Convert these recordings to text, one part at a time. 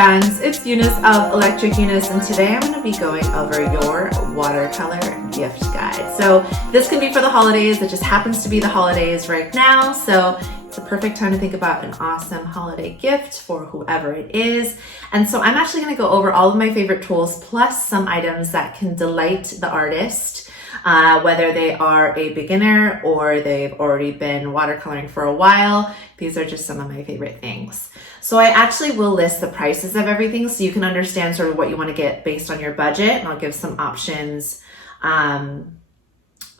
friends, it's Eunice of Electric Eunice, and today I'm going to be going over your watercolor gift guide. So this can be for the holidays. It just happens to be the holidays right now, so it's a perfect time to think about an awesome holiday gift for whoever it is. And so I'm actually going to go over all of my favorite tools plus some items that can delight the artist, whether they are a beginner or they've already been watercoloring for a while. These are just some of my favorite things. So I actually will list the prices of everything so you can understand sort of what you want to get based on your budget, and I'll give some options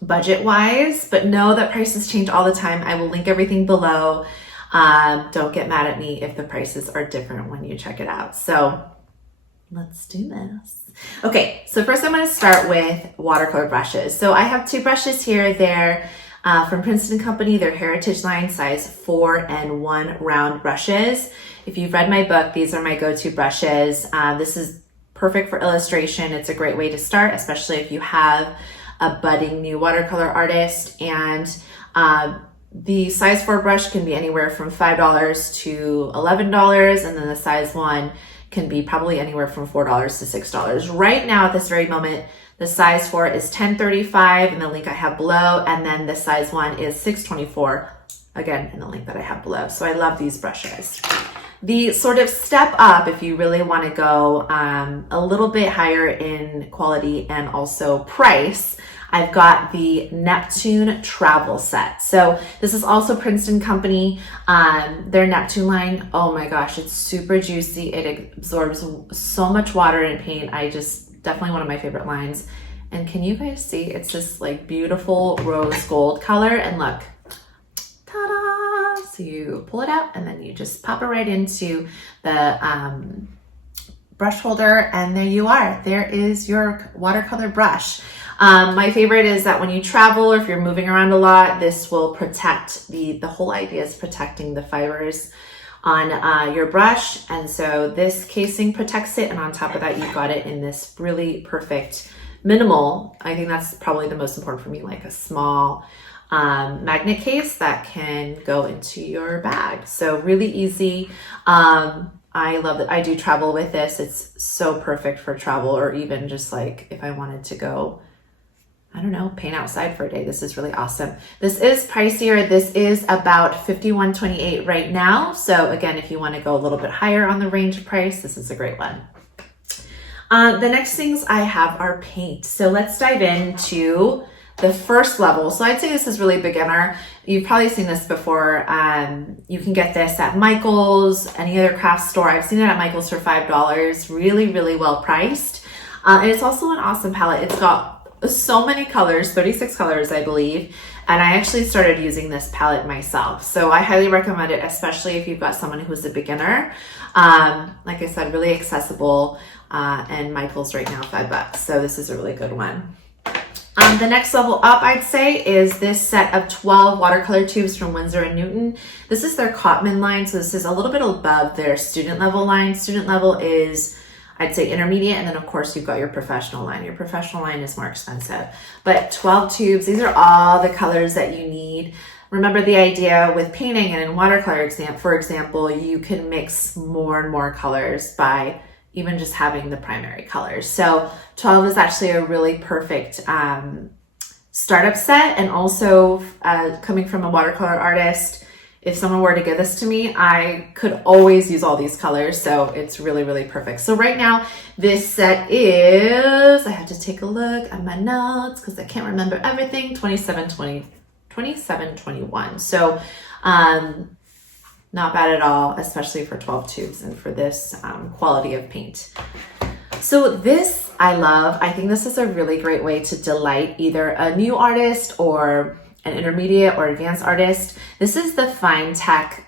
budget-wise, but know that prices change all the time. I will link everything below. Don't get mad at me if the prices are different when you check it out. So let's do this. Okay, so first I'm going to start with watercolor brushes. So I have two brushes here. They're from Princeton Company. They're Heritage line size 4 and 1 round brushes. If you've read my book, these are my go-to brushes. This is perfect for illustration. It's a great way to start, especially if you have a budding new watercolor artist. And the size 4 brush can be anywhere from $5 to $11, and then the size 1 can be probably anywhere from $4 to $6. Right now, at this very moment, the size 4 is $10.35 in the link I have below, and then the size 1 is $6.24, again, in the link that I have below. So I love these brushes. The sort of step up, if you really want to go a little bit higher in quality and also price, I've got the Neptune travel set. So this is also Princeton Company. Their Neptune line, oh my gosh, it's super juicy. It absorbs so much water and paint. Definitely one of my favorite lines. And can you guys see? It's this like beautiful rose gold color. And look, ta-da! So you pull it out and then you just pop it right into the brush holder, and there you are. There is your watercolor brush. My favorite is that when you travel or if you're moving around a lot, this will protect the whole idea is protecting the fibers on your brush. And so this casing protects it. And on top of that, you've got it in this really perfect minimal. I think that's probably the most important for me, like a small magnet case that can go into your bag. So really easy. I love that I do travel with this. It's so perfect for travel, or even just like if I wanted to go, I don't know, paint outside for a day. This is really awesome. This is pricier. This is about $51.28 right now. So again, if you want to go a little bit higher on the range of price, this is a great one. The next things I have are paint. So let's dive into the first level. So I'd say this is really beginner. You've probably seen this before. You can get this at Michael's, any other craft store. I've seen it at Michael's for $5. Really, really well priced. And it's also an awesome palette. It's got so many colors, 36 colors, I believe. And I actually started using this palette myself. So I highly recommend it, especially if you've got someone who's a beginner. Like I said, really accessible. And Michael's right now, $5. So this is a really good one. The next level up, I'd say, is this set of 12 watercolor tubes from Winsor & Newton. This is their Cotman line, so this is a little bit above their student level line. Student level is, I'd say, intermediate, and then of course you've got your professional line. Your professional line is more expensive, but 12 tubes, these are all the colors that you need. Remember the idea with painting and in watercolor, for example, you can mix more and more colors by even just having the primary colors. So 12 is actually a really perfect startup set. And also coming from a watercolor artist, if someone were to give this to me, I could always use all these colors. So it's really, really perfect. So right now this set is, I have to take a look at my notes because I can't remember everything, 27.21. So not bad at all, especially for 12 tubes and for this quality of paint. So this I love. I think this is a really great way to delight either a new artist or an intermediate or advanced artist. This is the Fine Tech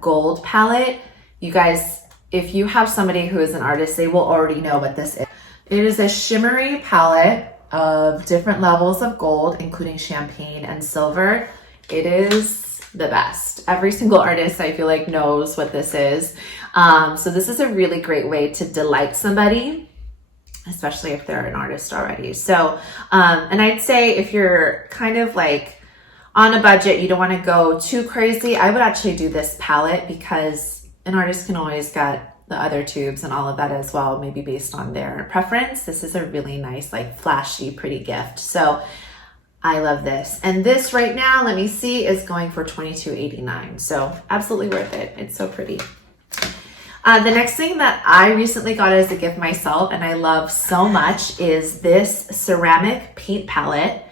Gold palette. You guys, if you have somebody who is an artist, they will already know what this is. It is a shimmery palette of different levels of gold, including champagne and silver. It is the best. Every single artist, I feel like, knows what this is. So this is a really great way to delight somebody, especially if they're an artist already. So, and I'd say if you're kind of like on a budget, you don't want to go too crazy, I would actually do this palette because an artist can always get the other tubes and all of that as well, maybe based on their preference. This is a really nice, like flashy, pretty gift. So I love this. And this right now, let me see, is going for $22.89. So absolutely worth it. It's so pretty. The next thing that I recently got as a gift myself and I love so much is this ceramic paint palette.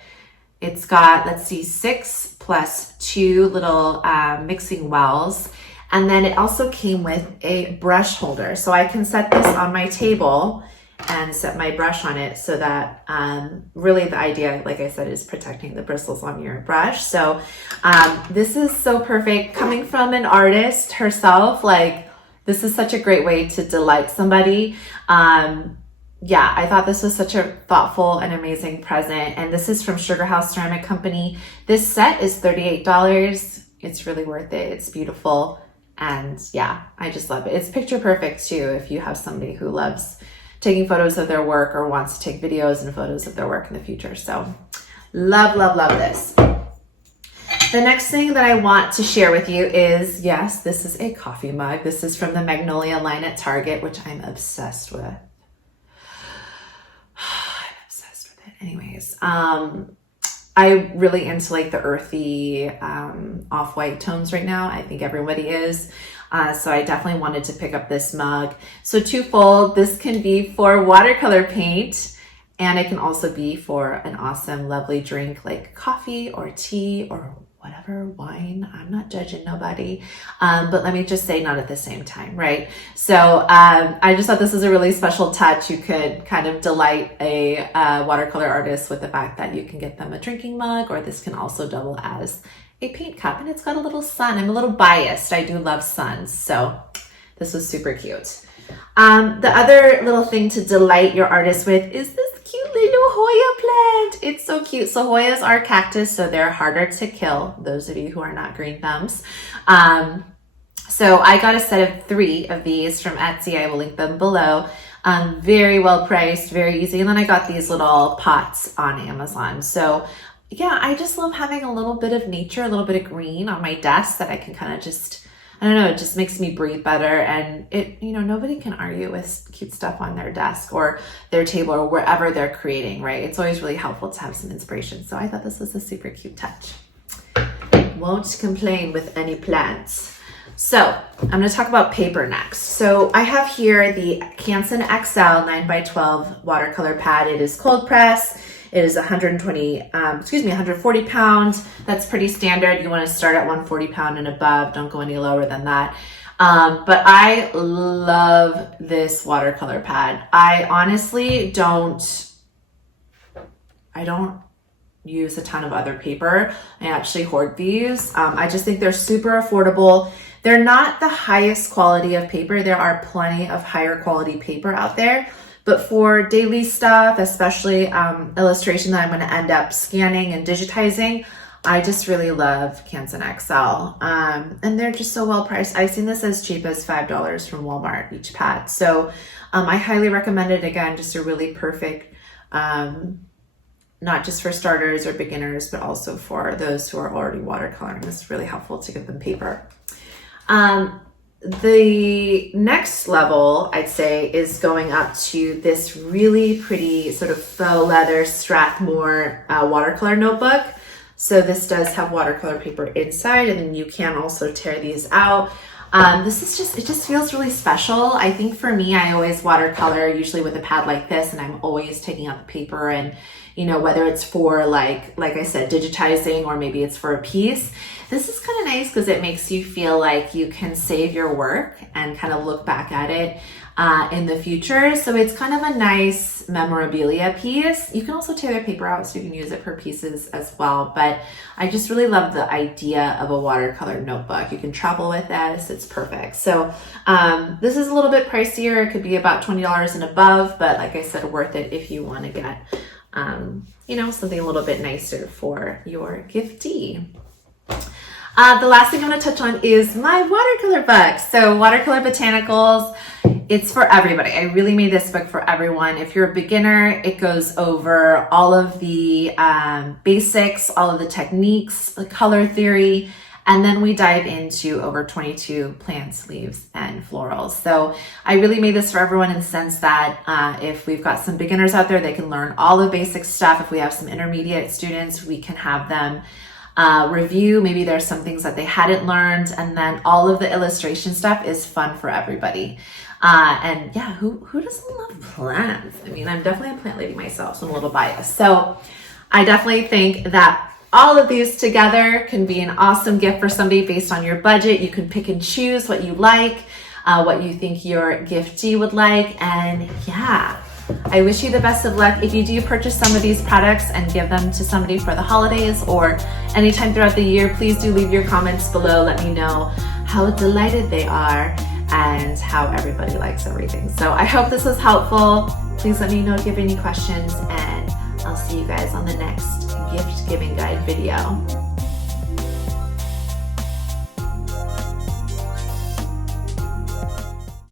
It's got, let's see, 6 plus 2 little mixing wells. And then it also came with a brush holder. So I can set this on my table and set my brush on it so that really the idea, like I said, is protecting the bristles on your brush. So this is so perfect. Coming from an artist herself, like this is such a great way to delight somebody. Yeah, I thought this was such a thoughtful and amazing present. And this is from Sugar House Ceramic Company. This set is $38. It's really worth it. It's beautiful. And yeah, I just love it. It's picture perfect too if you have somebody who loves taking photos of their work or wants to take videos and photos of their work in the future. So love, love, love this. The next thing that I want to share with you is, yes, this is a coffee mug. This is from the Magnolia line at Target, which I'm obsessed with. I'm obsessed with it. Anyways, I'm really into like the earthy off-white tones right now. I think everybody is. So I definitely wanted to pick up this mug. So twofold, this can be for watercolor paint and it can also be for an awesome, lovely drink like coffee or tea or whatever, wine. I'm not judging nobody. But let me just say not at the same time, right? So I just thought this was a really special touch. You could kind of delight a watercolor artist with the fact that you can get them a drinking mug, or this can also double as a paint cup, and it's got a little sun. I'm a little biased. I do love suns. So this was super cute. The other little thing to delight your artist with is this cute little Hoya plant. It's so cute. So Hoyas are cactus, so they're harder to kill, those of you who are not green thumbs. So I got a set of 3 of these from Etsy. I will link them below. Very well priced, very easy. And then I got these little pots on Amazon. So yeah, I just love having a little bit of nature, a little bit of green on my desk that I can kind of just, I don't know, it just makes me breathe better. And it, you know, nobody can argue with cute stuff on their desk or their table or wherever they're creating, right? It's always really helpful to have some inspiration. So I thought this was a super cute touch. Won't complain with any plants. So I'm going to talk about paper next. So I have here the Canson XL 9x12 watercolor pad. It is cold press. It is 140 pounds. That's pretty standard. You want to start at 140 pound and above. Don't go any lower than that. But I love this watercolor pad. I honestly don't use a ton of other paper. I actually hoard these. I just think they're super affordable. They're not the highest quality of paper. There are plenty of higher quality paper out there. But for daily stuff, especially illustration that I'm going to end up scanning and digitizing, I just really love Canson XL. And they're just so well priced. I've seen this as cheap as $5 from Walmart each pad. So I highly recommend it. Again, just a really perfect, not just for starters or beginners, but also for those who are already watercoloring. It's really helpful to give them paper. The next level, I'd say, is going up to this really pretty sort of faux leather Strathmore watercolor notebook. So this does have watercolor paper inside, and then you can also tear these out. This is just, it just feels really special. I think for me, I always watercolor usually with a pad like this, and I'm always taking out the paper and, you know, whether it's for like I said, digitizing, or maybe it's for a piece. This is kind of nice because it makes you feel like you can save your work and kind of look back at it in the future. So it's kind of a nice memorabilia piece. You can also tear the paper out so you can use it for pieces as well. But I just really love the idea of a watercolor notebook. You can travel with this. It's perfect. So this is a little bit pricier. It could be about $20 and above, but like I said, worth it if you want to get, you know, something a little bit nicer for your giftee. The last thing I'm going to touch on is my watercolor book. So Watercolor Botanicals, it's for everybody. I really made this book for everyone. If you're a beginner, it goes over all of the basics, all of the techniques, the color theory, And then we dive into over 22 plants, leaves, and florals. So I really made this for everyone in the sense that if we've got some beginners out there, they can learn all the basic stuff. If we have some intermediate students, we can have them review. Maybe there's some things that they hadn't learned. And then all of the illustration stuff is fun for everybody. And yeah, who doesn't love plants? I mean, I'm definitely a plant lady myself, so I'm a little biased. So I definitely think that all of these together can be an awesome gift for somebody based on your budget. You can pick and choose what you like, what you think your giftee would like. And yeah, I wish you the best of luck. If you do purchase some of these products and give them to somebody for the holidays or anytime throughout the year, please do leave your comments below. Let me know how delighted they are and how everybody likes everything. So I hope this was helpful. Please let me know if you have any questions, and I'll see you guys on the next gift giving guide video.